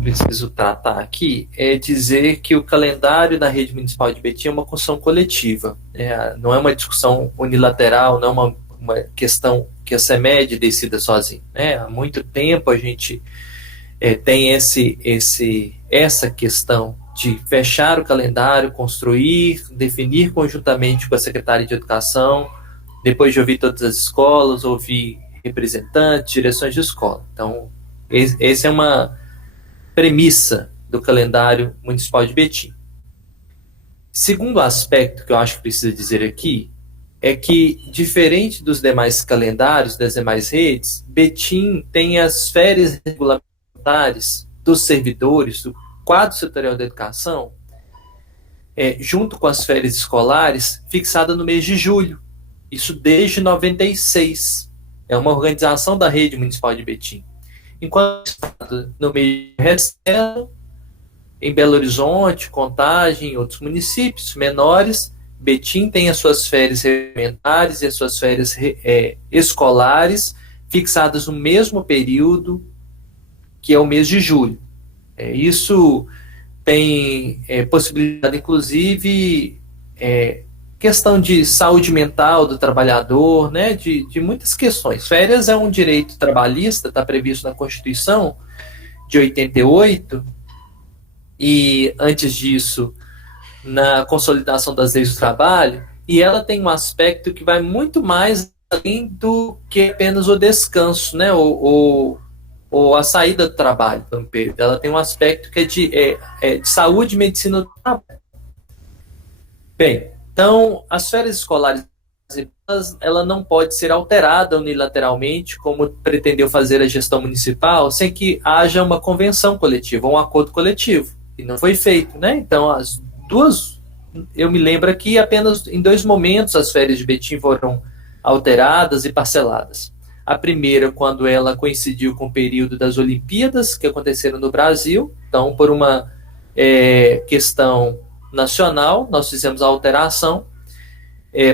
preciso tratar aqui é dizer que o calendário da rede municipal de Betim é uma construção coletiva, não é uma discussão unilateral, não é uma questão que a CEMED decida sozinho. Há muito tempo a gente tem essa questão de fechar o calendário, construir, definir conjuntamente com a Secretaria de Educação, depois de ouvir todas as escolas, ouvir representantes, direções de escola. Então, essa é uma premissa do calendário municipal de Betim. Segundo aspecto que eu acho que precisa dizer aqui é que, diferente dos demais calendários, das demais redes, Betim tem as férias regulamentares dos servidores do quadro setorial da educação, junto com as férias escolares, fixada no mês de julho. Isso desde 96. É uma organização da rede municipal de Betim. Enquanto no mês de recesso, em Belo Horizonte, Contagem e outros municípios menores, Betim tem as suas férias regimentares e as suas férias escolares fixadas no mesmo período, que é o mês de julho. Isso tem possibilidade, inclusive, questão de saúde mental do trabalhador, né, de muitas questões. Férias é um direito trabalhista, está previsto na Constituição de 88, e antes disso, na consolidação das leis do trabalho, e ela tem um aspecto que vai muito mais além do que apenas o descanso, né, ou a saída do trabalho. Ela tem um aspecto que é de saúde e medicina do trabalho. Bem, então, as férias escolares, ela não pode ser alterada unilateralmente, como pretendeu fazer a gestão municipal, sem que haja uma convenção coletiva, um acordo coletivo. E não foi feito, né? Então, as duas, eu me lembro que apenas em 2 momentos as férias de Betim foram alteradas e parceladas. A primeira, quando ela coincidiu com o período das Olimpíadas, que aconteceram no Brasil. Então, por uma questão nacional, nós fizemos a alteração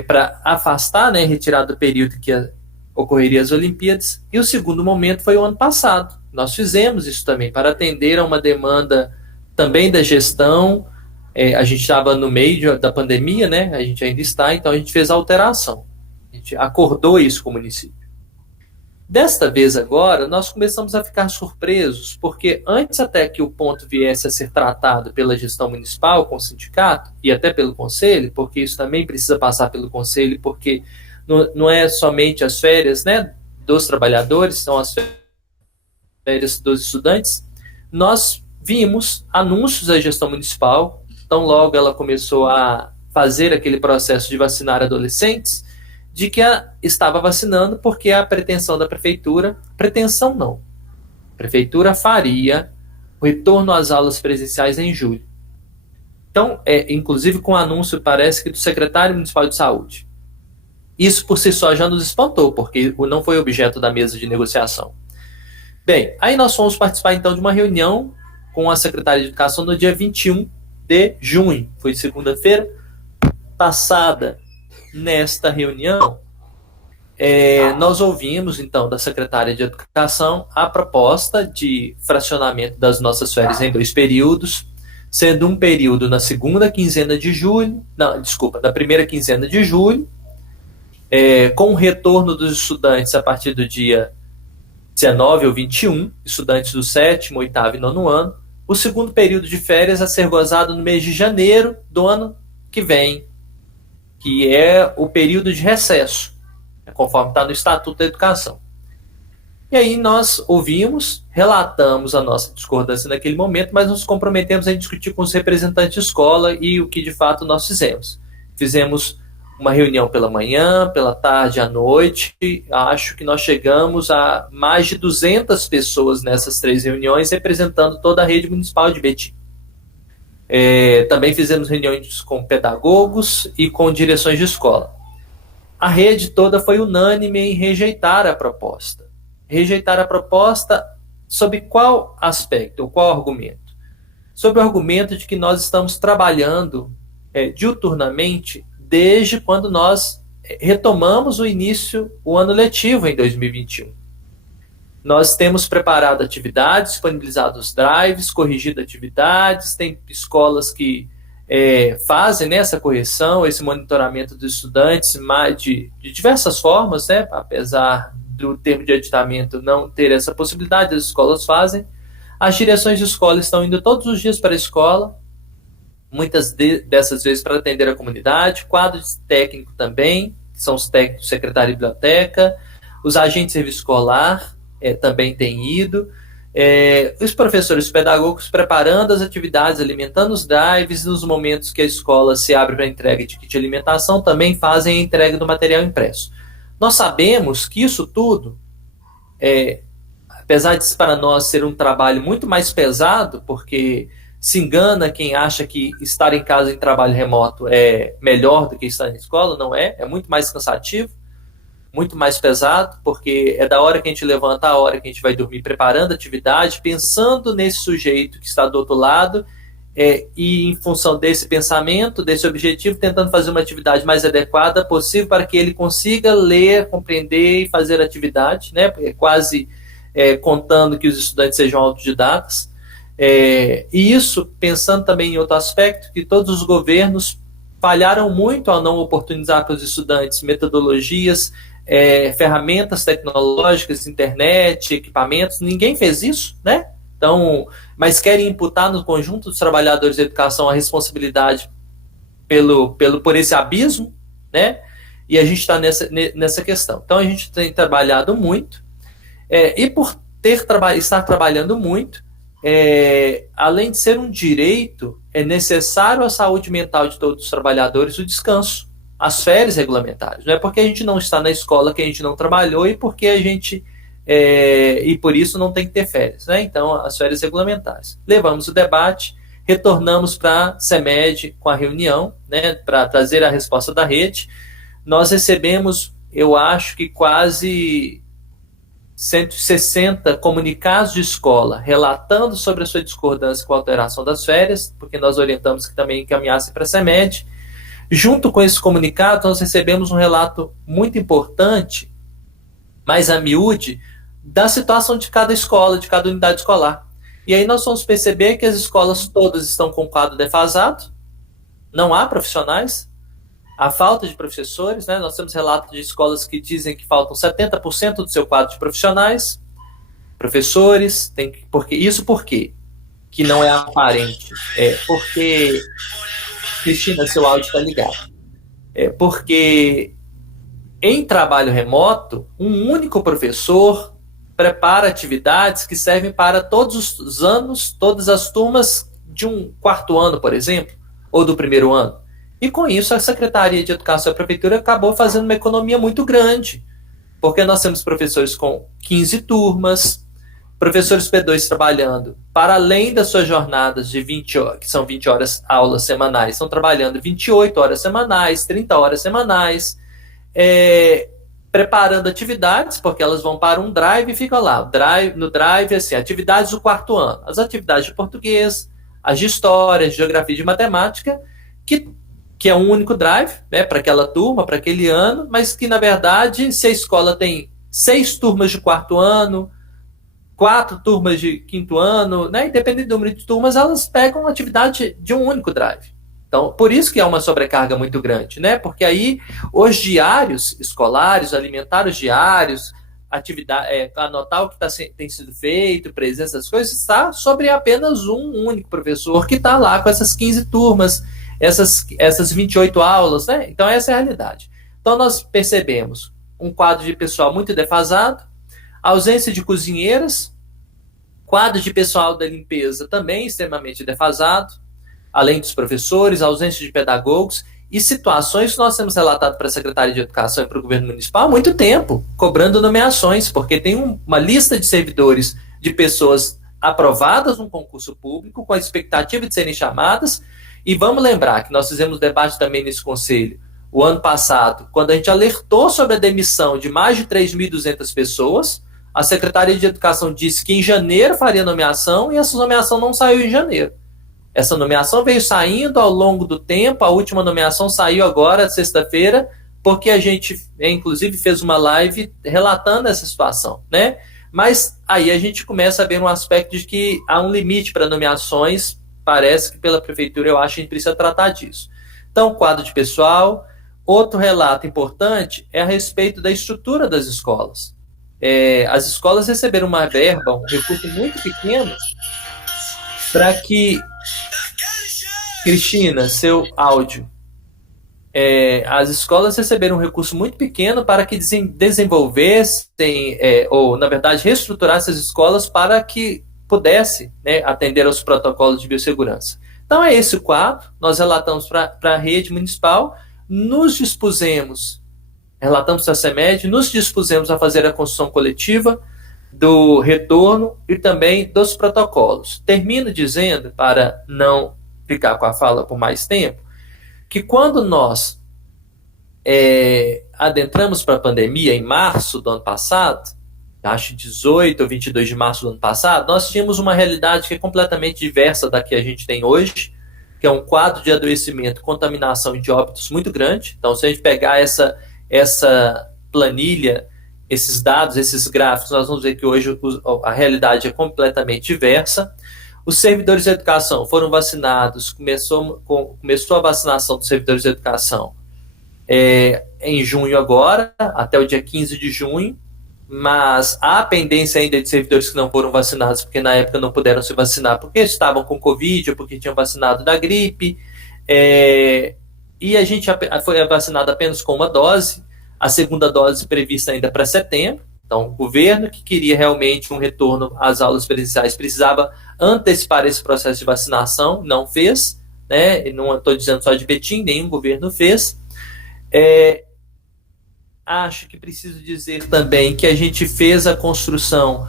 para afastar, né, retirar do período que ocorreria as Olimpíadas. E o segundo momento foi o ano passado. Nós fizemos isso também para atender a uma demanda também da gestão. A gente estava no meio da pandemia, né? A gente ainda está, então a gente fez a alteração. A gente acordou isso com o município. Desta vez agora, nós começamos a ficar surpresos, porque antes até que o ponto viesse a ser tratado pela gestão municipal, com o sindicato, e até pelo conselho, porque isso também precisa passar pelo conselho, porque não é somente as férias, né, dos trabalhadores, são as férias dos estudantes. Nós vimos anúncios da gestão municipal, tão logo ela começou a fazer aquele processo de vacinar adolescentes, de que estava vacinando, porque a pretensão da prefeitura, pretensão não, a prefeitura faria o retorno às aulas presenciais em julho. Então, inclusive com o anúncio, parece que do secretário municipal de saúde. Isso por si só já nos espantou, porque não foi objeto da mesa de negociação. Bem, aí nós fomos participar então de uma reunião com a secretária de Educação no dia 21 de junho, foi segunda-feira passada. Nesta reunião, nós ouvimos, então, da secretária de Educação a proposta de fracionamento das nossas férias em 2 períodos, sendo um período na segunda quinzena de julho, da primeira quinzena de julho, com o retorno dos estudantes a partir do dia 19 ou 21, estudantes do 7º, 8º e 9º ano, o segundo período de férias a ser gozado no mês de janeiro do ano que vem, que é o período de recesso, conforme está no Estatuto da Educação. E aí nós ouvimos, relatamos a nossa discordância naquele momento, mas nos comprometemos a discutir com os representantes de escola e o que de fato nós fizemos. Fizemos uma reunião pela manhã, pela tarde, à noite. Acho que nós chegamos a mais de 200 pessoas nessas 3 reuniões, representando toda a rede municipal de Betim. Também fizemos reuniões com pedagogos e com direções de escola. A rede toda foi unânime em rejeitar a proposta. Rejeitar a proposta sob qual aspecto, ou qual argumento? Sob o argumento de que nós estamos trabalhando diuturnamente desde quando nós retomamos o ano letivo em 2021. Nós temos preparado atividades, disponibilizado os drives, corrigido atividades, tem escolas que fazem, né, essa correção, esse monitoramento dos estudantes de diversas formas, né, apesar do termo de aditamento não ter essa possibilidade, as escolas fazem. As direções de escola estão indo todos os dias para a escola, muitas dessas vezes para atender a comunidade, quadro técnico também, que são os técnicos do secretário de biblioteca, os agentes de serviço escolar também têm ido, os professores pedagógicos preparando as atividades, alimentando os drives, nos momentos que a escola se abre para a entrega de kit de alimentação, também fazem a entrega do material impresso. Nós sabemos que isso tudo, apesar de para nós ser um trabalho muito mais pesado, porque se engana quem acha que estar em casa em trabalho remoto é melhor do que estar na escola, não é muito mais cansativo, muito mais pesado, porque é da hora que a gente levanta a hora que a gente vai dormir, preparando a atividade, pensando nesse sujeito que está do outro lado, e em função desse pensamento, desse objetivo, tentando fazer uma atividade mais adequada possível para que ele consiga ler, compreender e fazer a atividade, né? Quase contando que os estudantes sejam autodidatas. E isso pensando também em outro aspecto, que todos os governos falharam muito ao não oportunizar para os estudantes metodologias, ferramentas tecnológicas, internet, equipamentos. Ninguém fez isso, né? Então, mas querem imputar no conjunto dos trabalhadores da educação a responsabilidade por esse abismo, né? E a gente está nessa questão. Então, a gente tem trabalhado muito, e por estar trabalhando muito, além de ser um direito, é necessário à saúde mental de todos os trabalhadores o descanso, as férias regulamentares. Não é porque a gente não está na escola que a gente não trabalhou e porque a gente e por isso não tem que ter férias, né? Então, as férias regulamentares. Levamos o debate, retornamos para a CEMED com a reunião, né, para trazer a resposta da rede. Nós recebemos, eu acho que quase 160 comunicados de escola relatando sobre a sua discordância com a alteração das férias, porque nós orientamos que também encaminhassem para a CEMED. Junto com esse comunicado, nós recebemos um relato muito importante, mais a miúde, da situação de cada escola, de cada unidade escolar. E aí nós vamos perceber que as escolas todas estão com quadro defasado, não há profissionais, a falta de professores, né? Nós temos relatos de escolas que dizem que faltam 70% do seu quadro de profissionais, professores, por quê? Que não é aparente. Porque, Cristina, seu áudio está ligado. Porque em trabalho remoto, um único professor prepara atividades que servem para todos os anos, todas as turmas de um quarto ano, por exemplo, ou do primeiro ano. E com isso, a Secretaria de Educação e a Prefeitura acabou fazendo uma economia muito grande, porque nós temos professores com 15 turmas, professores P2 trabalhando para além das suas jornadas de 20 horas, que são 20 horas aulas semanais, estão trabalhando 28 horas semanais, 30 horas semanais, preparando atividades, porque elas vão para um drive e ficam lá. No drive, assim, atividades do quarto ano, as atividades de português, as de história, de geografia e de matemática, que é um único drive, né, para aquela turma, para aquele ano, mas que, na verdade, se a escola tem 6 turmas de quarto ano, 4 turmas de quinto ano, né, independente do número de turmas, elas pegam a atividade de um único drive. Então, por isso que é uma sobrecarga muito grande, né, porque aí os diários escolares, alimentares diários, anotar o que tem sido feito, presença, essas coisas, está sobre apenas um único professor que está lá com essas 15 turmas, essas 28 aulas, né? Então, essa é a realidade. Então, nós percebemos um quadro de pessoal muito defasado, ausência de cozinheiras, quadro de pessoal da limpeza também extremamente defasado, além dos professores, ausência de pedagogos e situações que nós temos relatado para a Secretaria de Educação e para o governo municipal há muito tempo, cobrando nomeações, porque tem uma lista de servidores de pessoas aprovadas num concurso público, com a expectativa de serem chamadas. E vamos lembrar que nós fizemos debate também nesse conselho o ano passado, quando a gente alertou sobre a demissão de mais de 3.200 pessoas, a Secretaria de Educação disse que em janeiro faria nomeação e essa nomeação não saiu em janeiro. Essa nomeação veio saindo ao longo do tempo, a última nomeação saiu agora, sexta-feira, porque a gente, inclusive, fez uma live relatando essa situação, né? Mas aí a gente começa a ver um aspecto de que há um limite para nomeações, parece que pela prefeitura, eu acho que a gente precisa tratar disso. Então, quadro de pessoal. Outro relato importante é a respeito da estrutura das escolas. As escolas receberam uma verba, um recurso muito pequeno, para que, Cristina, seu áudio. As escolas receberam um recurso muito pequeno para que desenvolvessem, ou, na verdade, reestruturassem as escolas para que pudesse, né, atender aos protocolos de biossegurança. Então, é esse o quadro. Nós relatamos para a rede municipal, nos dispusemos, relatamos para a CEMED, nos dispusemos a fazer a construção coletiva do retorno e também dos protocolos. Termino dizendo, para não ficar com a fala por mais tempo, que quando nós adentramos para a pandemia, em março do ano passado, acho 18 ou 22 de março do ano passado, nós tínhamos uma realidade que é completamente diversa da que a gente tem hoje, que é um quadro de adoecimento, contaminação e de óbitos muito grande. Então, se a gente pegar essa planilha, esses dados, esses gráficos, nós vamos ver que hoje a realidade é completamente diversa. Os servidores de educação foram vacinados, começou a vacinação dos servidores de educação em junho agora, até o dia 15 de junho, mas há pendência ainda de servidores que não foram vacinados, porque na época não puderam se vacinar, porque estavam com Covid ou porque tinham vacinado da gripe, e a gente foi vacinado apenas com uma dose, a segunda dose prevista ainda para setembro. Então, o governo que queria realmente um retorno às aulas presenciais precisava antecipar esse processo de vacinação, não fez, né? E não estou dizendo só de Betim, nenhum governo fez. Acho que preciso dizer também que a gente fez a construção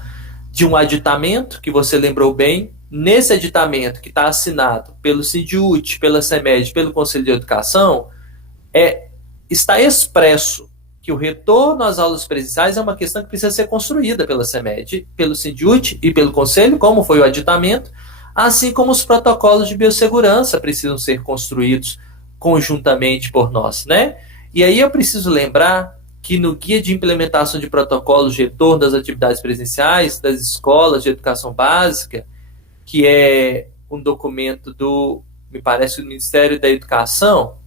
de um aditamento, que você lembrou bem. Nesse aditamento que está assinado pelo Sindiúti, pela CEMED, pelo Conselho de Educação, está expresso que o retorno às aulas presenciais é uma questão que precisa ser construída pela CEMED, pelo Sindiúti e pelo Conselho, como foi o aditamento, assim como os protocolos de biossegurança precisam ser construídos conjuntamente por nós, né? E aí eu preciso lembrar que no Guia de Implementação de Protocolos de Retorno das Atividades Presenciais das Escolas de Educação Básica, que é um documento me parece, do Ministério da Educação,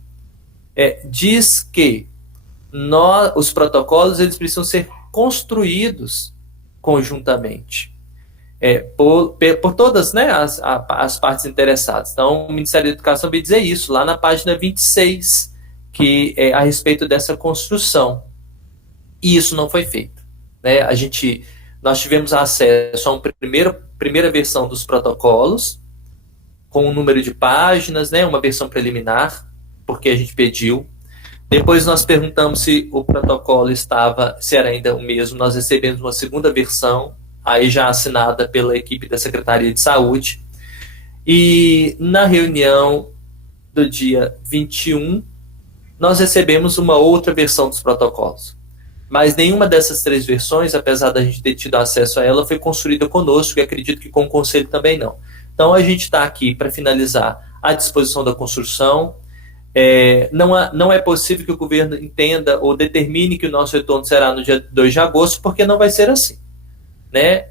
diz que os protocolos eles precisam ser construídos conjuntamente por todas, né, as partes interessadas. Então, o Ministério da Educação vai dizer isso lá na página 26, que é a respeito dessa construção. E isso não foi feito, né? Nós tivemos acesso a uma primeira versão dos protocolos, com um número de páginas, né, uma versão preliminar, porque a gente pediu. Depois nós perguntamos se o protocolo se era ainda o mesmo. Nós recebemos uma segunda versão, aí já assinada pela equipe da Secretaria de Saúde. E na reunião do dia 21, nós recebemos uma outra versão dos protocolos. Mas nenhuma dessas três versões, apesar da gente ter tido acesso a ela, foi construída conosco, e acredito que com o Conselho também não. Então a gente está aqui para finalizar a disposição da construção. Não é possível que o governo entenda ou determine que o nosso retorno será no dia 2 de agosto, porque não vai ser assim, né?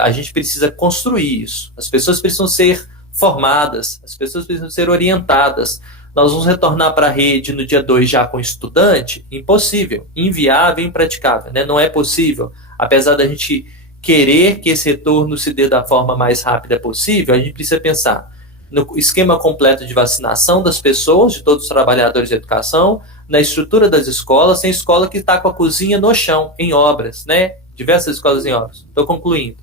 A gente precisa construir isso. As pessoas precisam ser formadas, as pessoas precisam ser orientadas. Nós vamos retornar para a rede no dia 2 já com estudante? Impossível, inviável, impraticável, né? Não é possível. Apesar da gente querer que esse retorno se dê da forma mais rápida possível, a gente precisa pensar no esquema completo de vacinação das pessoas, de todos os trabalhadores de educação, na estrutura das escolas. Tem escola que está com a cozinha no chão, em obras, né? Diversas escolas em obras. Estou concluindo.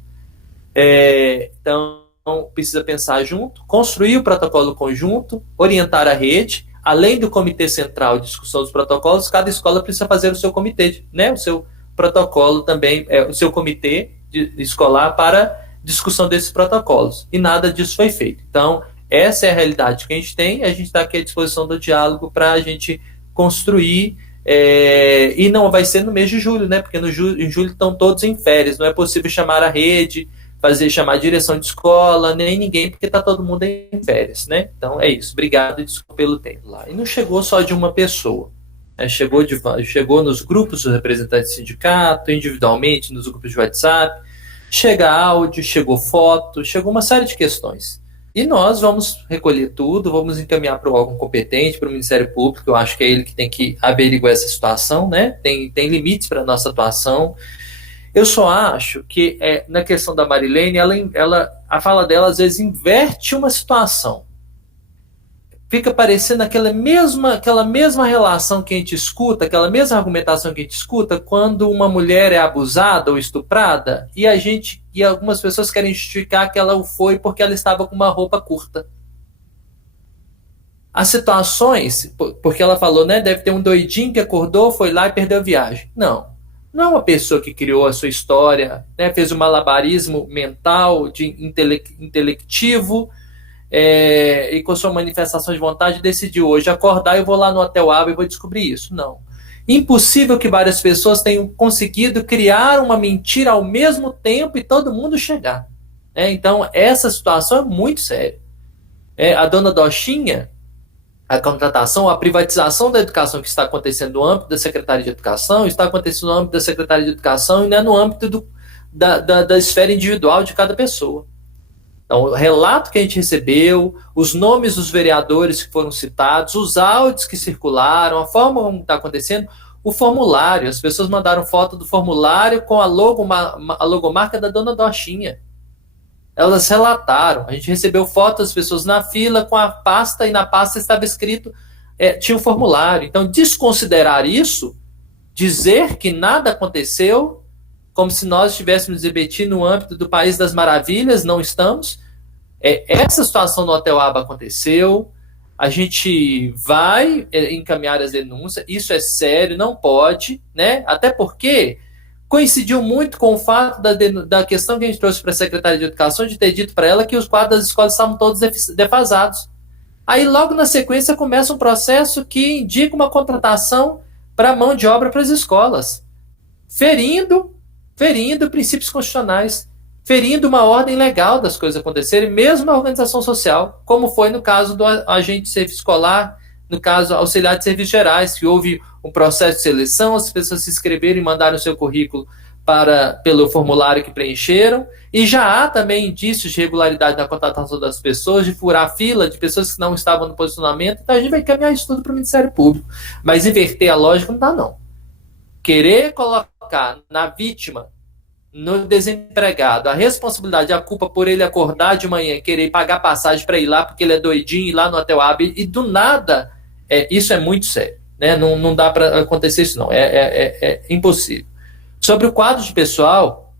Então, precisa pensar junto, construir o protocolo conjunto, orientar a rede. Além do comitê central de discussão dos protocolos, cada escola precisa fazer o seu comitê, né? O seu protocolo também, o seu comitê escolar para discussão desses protocolos. E nada disso foi feito. Então, essa é a realidade que a gente tem. A gente está aqui à disposição do diálogo para a gente construir. E não vai ser no mês de julho, né? Porque em julho estão todos em férias. Não é possível chamar a rede, chamar a direção de escola, nem ninguém, porque está todo mundo em férias, né? Então é isso. Obrigado e desculpa pelo tempo lá. E não chegou só de uma pessoa. Chegou nos grupos dos representantes do sindicato, individualmente, nos grupos de WhatsApp. Chega áudio, chegou foto, chegou uma série de questões. E nós vamos recolher tudo, vamos encaminhar para o órgão competente, para o Ministério Público. Eu acho que é ele que tem que averiguar essa situação, né? Tem limites para a nossa atuação. Eu só acho que na questão da Marilene, a fala dela às vezes inverte uma situação. Fica parecendo aquela mesma relação que a gente escuta, aquela mesma argumentação que a gente escuta quando uma mulher é abusada ou estuprada e algumas pessoas querem justificar que ela o foi porque ela estava com uma roupa curta. As situações, porque ela falou, né, deve ter um doidinho que acordou, foi lá e perdeu a viagem. Não. Não é uma pessoa que criou a sua história, né, fez um malabarismo mental, intelectivo, e com sua manifestação de vontade decidiu hoje acordar e vou lá no Hotel Aba e vou descobrir isso. Não. Impossível que várias pessoas tenham conseguido criar uma mentira ao mesmo tempo e todo mundo chegar. Então, essa situação é muito séria. A dona Dochinha, a contratação, a privatização da educação que está acontecendo no âmbito da Secretaria de Educação, está acontecendo no âmbito da Secretaria de Educação e não é no âmbito da esfera individual de cada pessoa. Então, o relato que a gente recebeu, os nomes dos vereadores que foram citados, os áudios que circularam, a forma como está acontecendo, o formulário, as pessoas mandaram foto do formulário com a logomarca da dona Dochinha. Elas relataram, a gente recebeu fotos das pessoas na fila com a pasta e na pasta estava escrito, tinha um formulário. Então, desconsiderar isso, dizer que nada aconteceu, como se nós estivéssemos debatindo no âmbito do País das Maravilhas, não estamos. Essa situação no Hotel Aba aconteceu, a gente vai encaminhar as denúncias, isso é sério, não pode, né? Até porque coincidiu muito com o fato da questão que a gente trouxe para a Secretaria de Educação de ter dito para ela que os quadros das escolas estavam todos defasados. Aí, logo na sequência, começa um processo que indica uma contratação para mão de obra para as escolas, ferindo princípios constitucionais, ferindo uma ordem legal das coisas acontecerem, mesmo na organização social, como foi no caso do agente de serviço escolar, no caso auxiliar de serviços gerais, que houve um processo de seleção, as pessoas se inscreveram e mandaram o seu currículo pelo formulário que preencheram, e já há também indícios de regularidade na contratação das pessoas, de furar a fila de pessoas que não estavam no posicionamento, então a gente vai encaminhar isso tudo para o Ministério Público. Mas inverter a lógica não dá, não. Querer colocar na vítima, no desempregado, a responsabilidade, a culpa por ele acordar de manhã e querer pagar passagem para ir lá porque ele é doidinho, ir lá no Hotel Aba e do nada, isso é muito sério. Né? Não dá para acontecer isso, não. É impossível. Sobre o quadro de pessoal,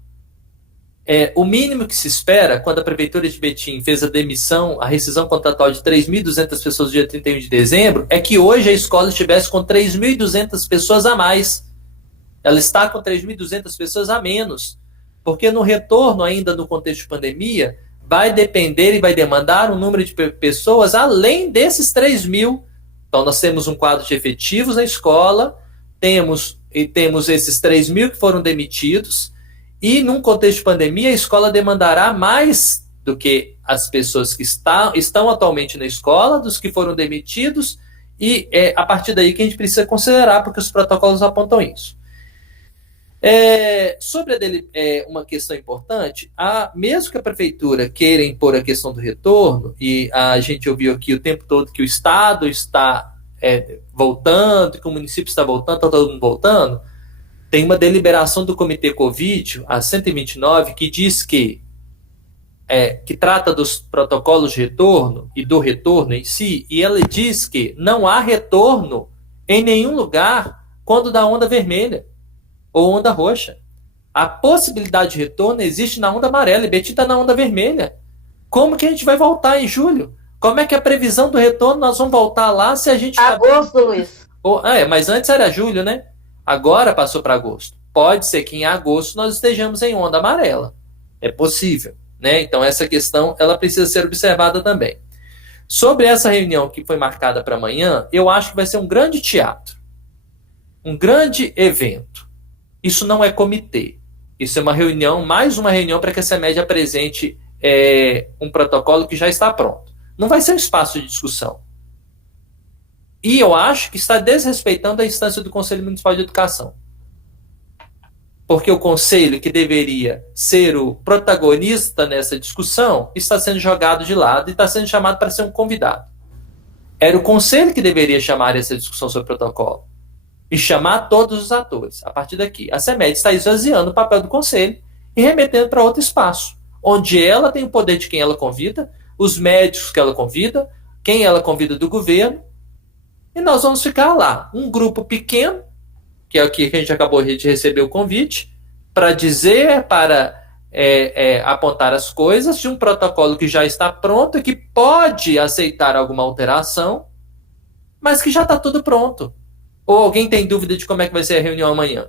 o mínimo que se espera, quando a Prefeitura de Betim fez a rescisão contratual de 3.200 pessoas no dia 31 de dezembro, é que hoje a escola estivesse com 3.200 pessoas a mais. Ela está com 3.200 pessoas a menos, porque no retorno ainda no contexto de pandemia, vai depender e vai demandar um número de pessoas além desses 3.000. Então nós temos um quadro de efetivos na escola, temos esses 3.000 que foram demitidos, e num contexto de pandemia a escola demandará mais do que as pessoas que estão atualmente na escola, dos que foram demitidos, e é a partir daí que a gente precisa considerar, porque os protocolos apontam isso. Sobre uma questão importante, mesmo que a prefeitura queira impor a questão do retorno, e a gente ouviu aqui o tempo todo que o Estado está voltando, que o município está voltando, está todo mundo voltando, tem uma deliberação do Comitê Covid, a 129, que diz que trata dos protocolos de retorno e do retorno em si, e ela diz que não há retorno em nenhum lugar quando dá onda vermelha ou onda roxa. A possibilidade de retorno existe na onda amarela e Betim está na onda vermelha. Como que a gente vai voltar em julho? Como é que a previsão do retorno nós vamos voltar lá se a gente... Agosto, Luiz. Mas antes era julho, né? Agora passou para agosto. Pode ser que em agosto nós estejamos em onda amarela. É possível, né? Então essa questão ela precisa ser observada também. Sobre essa reunião que foi marcada para amanhã, eu acho que vai ser um grande teatro. Um grande evento. Isso não é comitê. Isso é uma reunião, mais uma reunião para que a CEMED apresente um protocolo que já está pronto. Não vai ser um espaço de discussão. E eu acho que está desrespeitando a instância do Conselho Municipal de Educação. porque o conselho, que deveria ser o protagonista nessa discussão, está sendo jogado de lado e está sendo chamado para ser um convidado. Era o conselho que deveria chamar essa discussão sobre protocolo e chamar todos os atores. A partir daqui, a CEMED está esvaziando o papel do conselho e remetendo para outro espaço, onde ela tem o poder de quem ela convida, os médicos que ela convida, quem ela convida do governo, e nós vamos ficar lá, um grupo pequeno, que é o que a gente acabou de receber o convite, para dizer, para apontar as coisas de um protocolo que já está pronto e que pode aceitar alguma alteração, mas que já está tudo pronto. Ou alguém tem dúvida de como é que vai ser a reunião amanhã?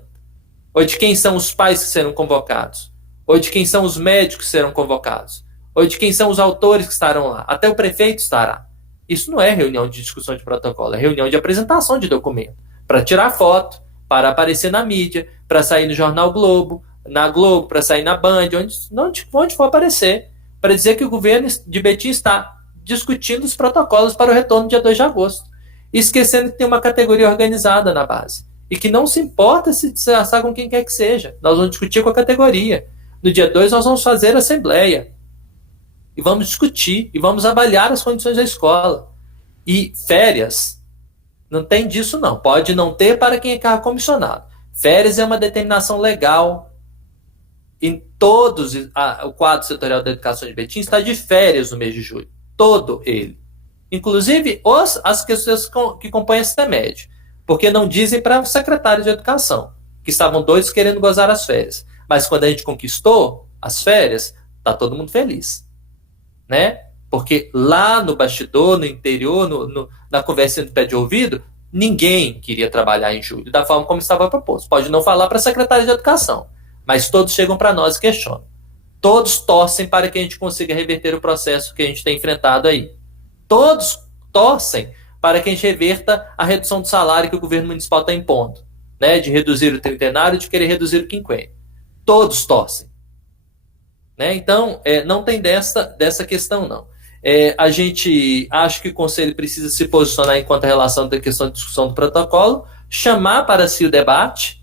Ou de quem são os pais que serão convocados? Ou de quem são os médicos que serão convocados? Ou de quem são os autores que estarão lá? Até o prefeito estará. Isso não é reunião de discussão de protocolo, é reunião de apresentação de documento, para tirar foto, para aparecer na mídia, para sair no Jornal Globo, na Globo, para sair na Band, onde for aparecer, para dizer que o governo de Betim está discutindo os protocolos para o retorno dia 2 de agosto, esquecendo que tem uma categoria organizada na base, e que não se importa se disfarçar com quem quer que seja. Nós vamos discutir com a categoria. No dia 2 nós vamos fazer assembleia, e vamos discutir, e vamos avaliar as condições da escola. E férias, não tem disso não. Pode não ter para quem é cargo comissionado. Férias é uma determinação legal. Em todos, o quadro setorial da educação de Betim está de férias no mês de julho. Todo ele. Inclusive as questões que compõem a CEMED. Porque não dizem para o secretário de educação, que estavam doidos querendo gozar as férias. Mas quando a gente conquistou as férias, está todo mundo feliz. Né? Porque lá no bastidor, no interior, na conversa do pé de ouvido, ninguém queria trabalhar em julho, da forma como estava proposto. Pode não falar para a secretária de educação, mas todos chegam para nós e questionam. Todos torcem para que a gente consiga reverter o processo que a gente tem enfrentado aí. Todos torcem para que a gente reverta a redução do salário que o governo municipal está impondo, né? De reduzir o trintenário, de querer reduzir o quinquênio. Todos torcem. Né? Então, não tem dessa questão, não. A gente acha que o Conselho precisa se posicionar enquanto a relação da questão de discussão do protocolo, chamar para si o debate,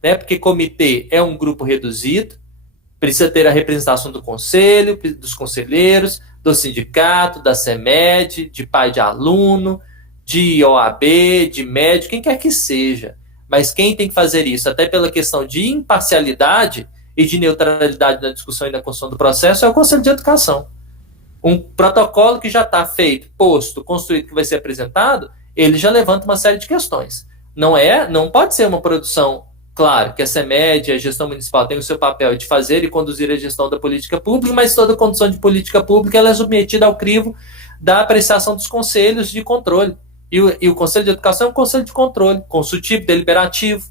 né? Porque comitê é um grupo reduzido, precisa ter a representação do Conselho, dos conselheiros, do sindicato, da CEMED, de pai de aluno, de OAB, de médico, quem quer que seja. Mas quem tem que fazer isso, até pela questão de imparcialidade e de neutralidade na discussão e na construção do processo, é o Conselho de Educação. Um protocolo que já está feito, posto, construído, que vai ser apresentado, ele já levanta uma série de questões. Não pode ser uma produção, claro, que a CEMED, a gestão municipal, tem o seu papel de fazer e conduzir a gestão da política pública, mas toda condução de política pública ela é submetida ao crivo da apreciação dos conselhos de controle. E o Conselho de Educação é um conselho de controle, consultivo, deliberativo.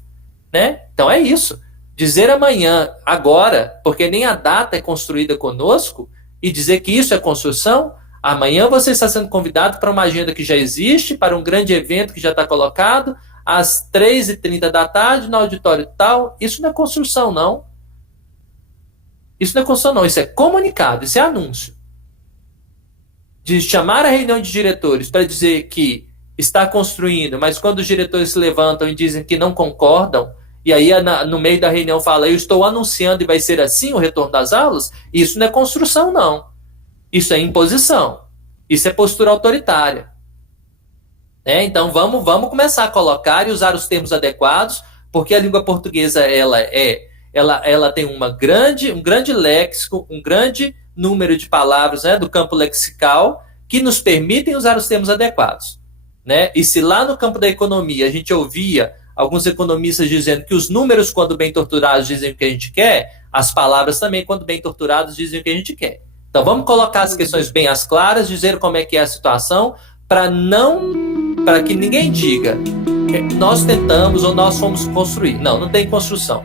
Né? Então é isso. Dizer amanhã, agora, porque nem a data é construída conosco, e dizer que isso é construção, amanhã você está sendo convidado para uma agenda que já existe, para um grande evento que já está colocado, às 3h30 da tarde, no auditório tal. Isso não é construção, não. Isso não é construção, não. Isso é comunicado, isso é anúncio. De chamar a reunião de diretores para dizer que está construindo, mas quando os diretores se levantam e dizem que não concordam, e aí no meio da reunião fala, eu estou anunciando e vai ser assim o retorno das aulas, isso não é construção, não. Isso é imposição. Isso é postura autoritária. Então vamos começar a colocar e usar os termos adequados, porque a língua portuguesa ela tem um grande léxico, um grande número de palavras, né, do campo lexical que nos permitem usar os termos adequados. Né? E se lá no campo da economia a gente ouvia alguns economistas dizendo que os números, quando bem torturados, dizem o que a gente quer, as palavras também, quando bem torturadas, dizem o que a gente quer. Então vamos colocar as questões bem às claras, dizer como é que é a situação, para que ninguém diga nós tentamos ou nós fomos construir. Não tem construção.